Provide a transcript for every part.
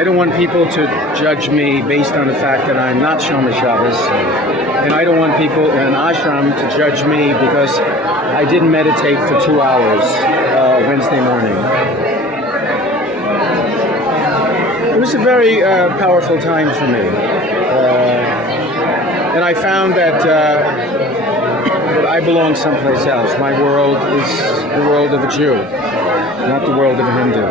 I don't want people to judge me based on the fact that I'm not Shomer Shabbos. And I don't want people in an ashram to judge me because I didn't meditate for 2 hours Wednesday morning. It was a very powerful time for me. And I found that I belong someplace else. My world is the world of a Jew, not the world of a Hindu.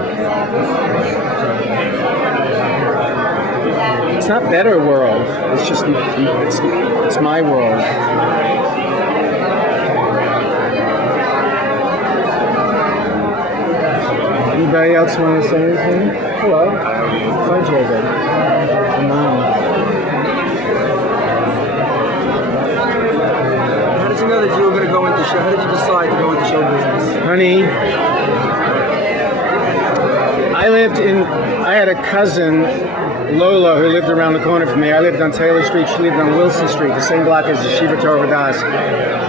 It's not better world. It's just it's my world. Anybody else want to say anything? Hello. Hi, Jacob. Come on. How did you know that you were going to go into show? How did you decide to go into show business? Honey, I had a cousin, Lola, who lived around the corner from me. I lived on Taylor Street. She lived on Wilson Street, the same block as the Yeshiva Torah Das.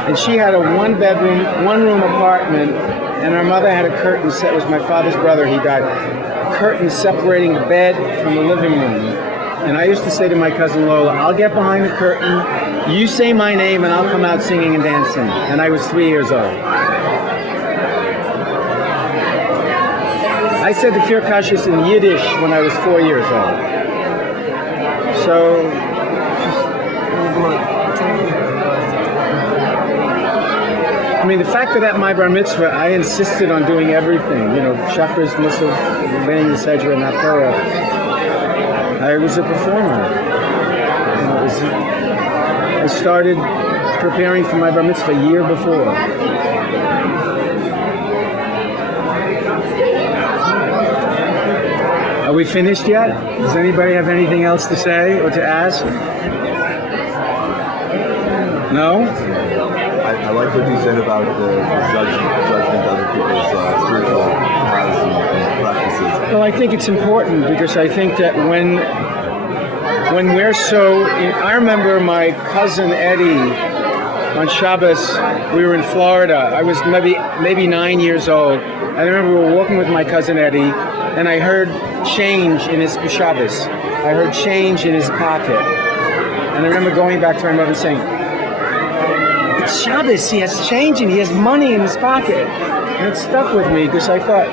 And she had a one-room apartment, and her mother had a curtain set. It was my father's brother, he died. A curtain separating the bed from the living room. And I used to say to my cousin Lola, I'll get behind the curtain, you say my name, and I'll come out singing and dancing. And I was 3 years old. I said the Fir Kashis in Yiddish when I was 4 years old. So, I mean, the fact that at my bar mitzvah, I insisted on doing everything. You know, Shachris, Musaf, laying the Sedra, and Haftarah. I was a performer. You know, I started preparing for my bar mitzvah a year before. Are we finished yet? Does anybody have anything else to say or to ask? No? I like what you said about the judgment of other people's spiritual paths and practices. Well, I think it's important because I think that when we're so... I remember my cousin Eddie on Shabbos, we were in Florida. I was maybe 9 years old. I remember we were walking with my cousin Eddie, and I heard change in his Shabbos. I heard change in his pocket. And I remember going back to my mother and saying, it's Shabbos, he has change and he has money in his pocket. And it stuck with me because I thought,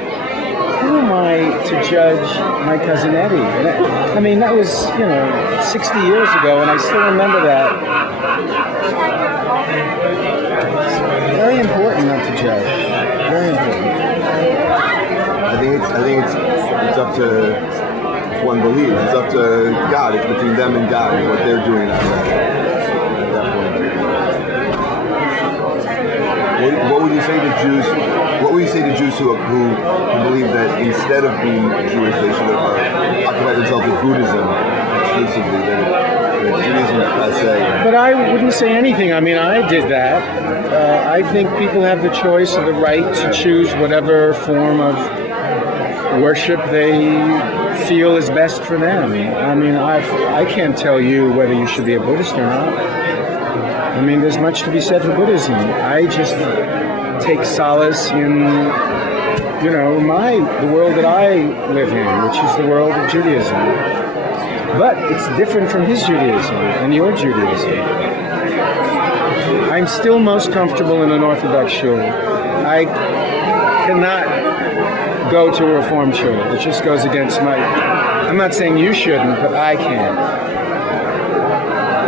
who am I to judge my cousin Eddie? And I mean, that was, 60 years ago, and I still remember that. It's very important not to judge. Very important. I think it's up to, if one believes, it's up to God. It's between them and God and what they're doing at that point. What would you say to Jews? What would you say to Jews who believe that instead of being Jewish, they should occupy themselves with Buddhism exclusively? That Judaism per se. But I wouldn't say anything. I mean, I did that. I think people have the choice or the right to choose whatever form of worship they feel is best for them. I mean, I can't tell you whether you should be a Buddhist or not. I mean, there's much to be said for Buddhism. I just take solace in, the world that I live in, which is the world of Judaism. But it's different from his Judaism and your Judaism. I'm still most comfortable in an Orthodox shul. I cannot go to a Reform shul. It just goes against I'm not saying you shouldn't, but I can't.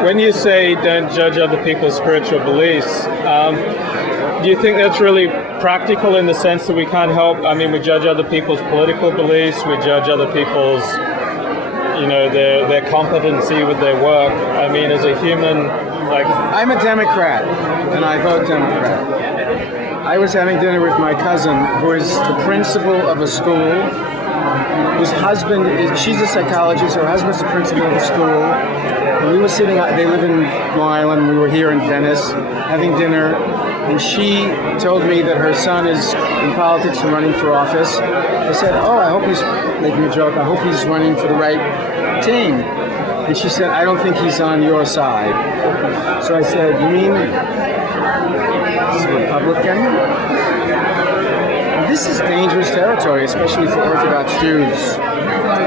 When you say don't judge other people's spiritual beliefs, do you think that's really practical in the sense that we can't help? I mean, we judge other people's political beliefs, we judge other people's, their competency with their work. I mean, as a human, I'm a Democrat, and I vote Democrat. I was having dinner with my cousin, who is the principal of a school, whose husband she's a psychologist, her husband's the principal of a school. And we were sitting, they live in Long Island, we were here in Venice, having dinner, and she told me that her son is in politics and running for office. I said, I hope he's, making a joke, I hope he's running for the right team. And she said, I don't think he's on your side. So I said, you mean he's a Republican? And this is dangerous territory, especially for Orthodox Jews.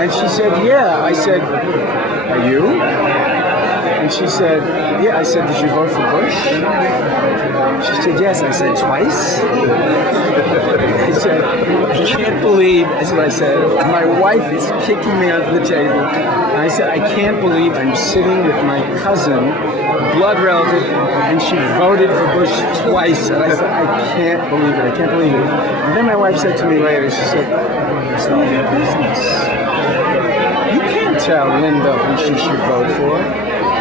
And she said, yeah. I said, are you? And she said, yeah. I said, did you vote for Bush? She said, yes. I said, twice? I said, I can't believe, that's what I said, my wife is kicking me under the table. And I said, I can't believe I'm sitting with my cousin, blood relative, and she voted for Bush twice. And I said, I can't believe it. I can't believe it. And then my wife said to me later, she said, it's none of your business. You can't tell Linda who she should vote for.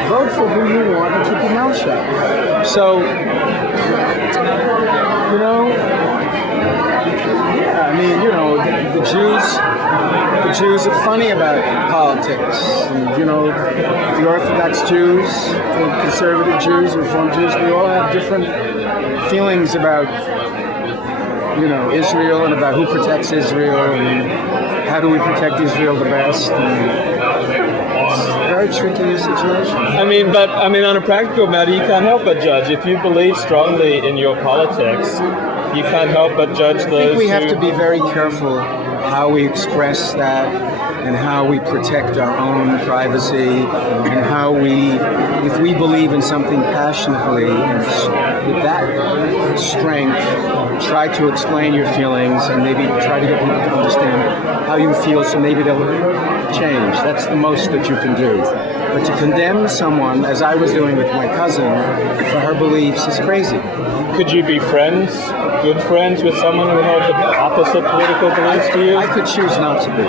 Vote for who you want and keep your mouth shut. So, you know, yeah, I mean, you know, the Jews are funny about politics. And, you know, the Orthodox Jews, the conservative Jews, Reform Jews, we all have different feelings about, you know, Israel and about who protects Israel and how do we protect Israel the best. And it's a very tricky situation. I mean, on a practical matter, you can't help but judge. If you believe strongly in your politics, you can't help but judge those. I think we have to be very careful how we express that and how we protect our own privacy and how we, if we believe in something passionately and with that strength, try to explain your feelings and maybe try to get people to understand how you feel so maybe they'll change. That's the most that you can do. But to condemn someone, as I was doing with my cousin, for her beliefs is crazy. Could you be friends, good friends with someone who held the opposite political beliefs to you? I could choose not to be.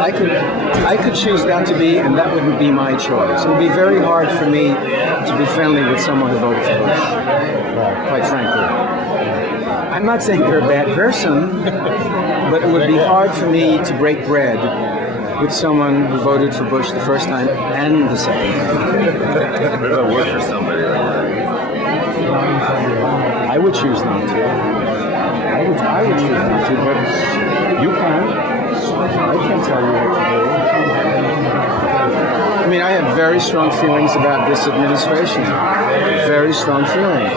I could choose not to be, and that wouldn't be my choice. It would be very hard for me to be friendly with someone who voted for Bush, quite frankly. I'm not saying they're a bad person, but it would be hard for me to break bread with someone who voted for Bush the first time and the second time. What about work for somebody like that? I would choose not to. I would choose not to, but you can. I can't tell you what to do. I mean, I have very strong feelings about this administration. Very strong feelings.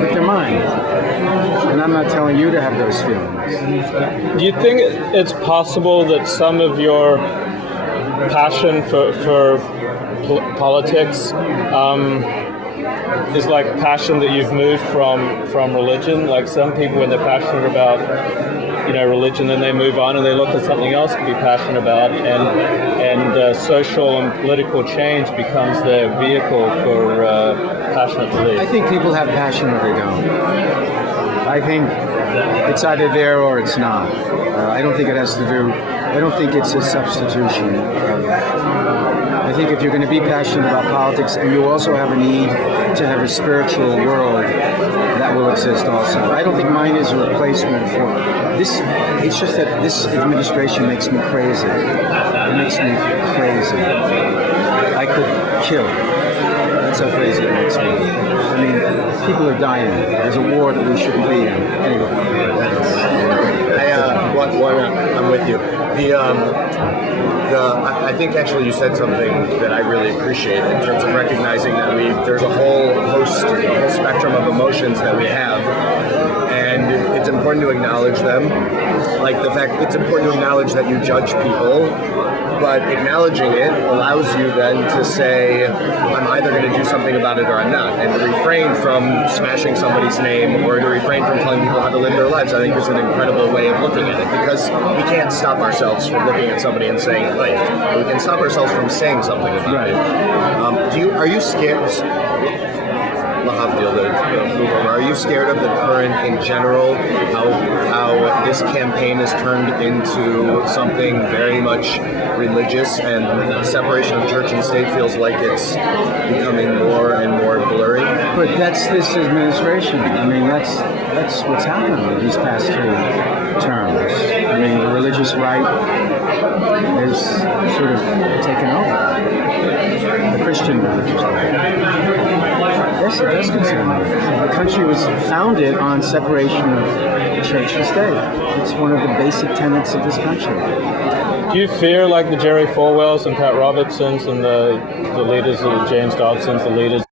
But they're mine. And I'm not telling you to have those feelings. Do you think it's possible that some of your passion for politics is like passion that you've moved from religion? Like some people, when they're passionate about, you know, religion, then they move on and they look at something else to be passionate about, and social and political change becomes their vehicle for passionate belief. I think people have passion or they don't. I think it's either there or it's not. I don't think it has to do, I don't think it's a substitution. I think if you're going to be passionate about politics and you also have a need to have a spiritual world, that will exist also. I don't think mine is a replacement for this. It's just that this administration makes me crazy. It makes me crazy. I could kill. That's how crazy it makes me. I mean, people are dying. There's a war that we shouldn't be in. Anyway. I'm with you. I think actually you said something that I really appreciate in terms of recognizing that there's a whole spectrum of emotions that we have, and it's important to acknowledge them. Like the fact it's important to acknowledge that you judge people, but acknowledging it allows you then to say, I'm either going to do something about it or I'm not, and to refrain from smashing somebody's name or to refrain from telling people how to live their lives, I think is an incredible way of looking at it, because we can't stop ourselves from looking at somebody and saying, like, we can stop ourselves from saying something about it. Are you scared? Are you scared of the current in general, how this campaign has turned into something very much religious, and the separation of church and state feels like it's becoming more and more blurry? But that's this administration. I mean, that's what's happened these past 3 terms. I mean, the religious right has sort of taken over. The Christian religious right. Yes, it does concern me. The country was founded on separation of church and state. It's one of the basic tenets of this country. Do you fear, like the Jerry Falwells and Pat Robertsons and the leaders of James Dobsons, the leaders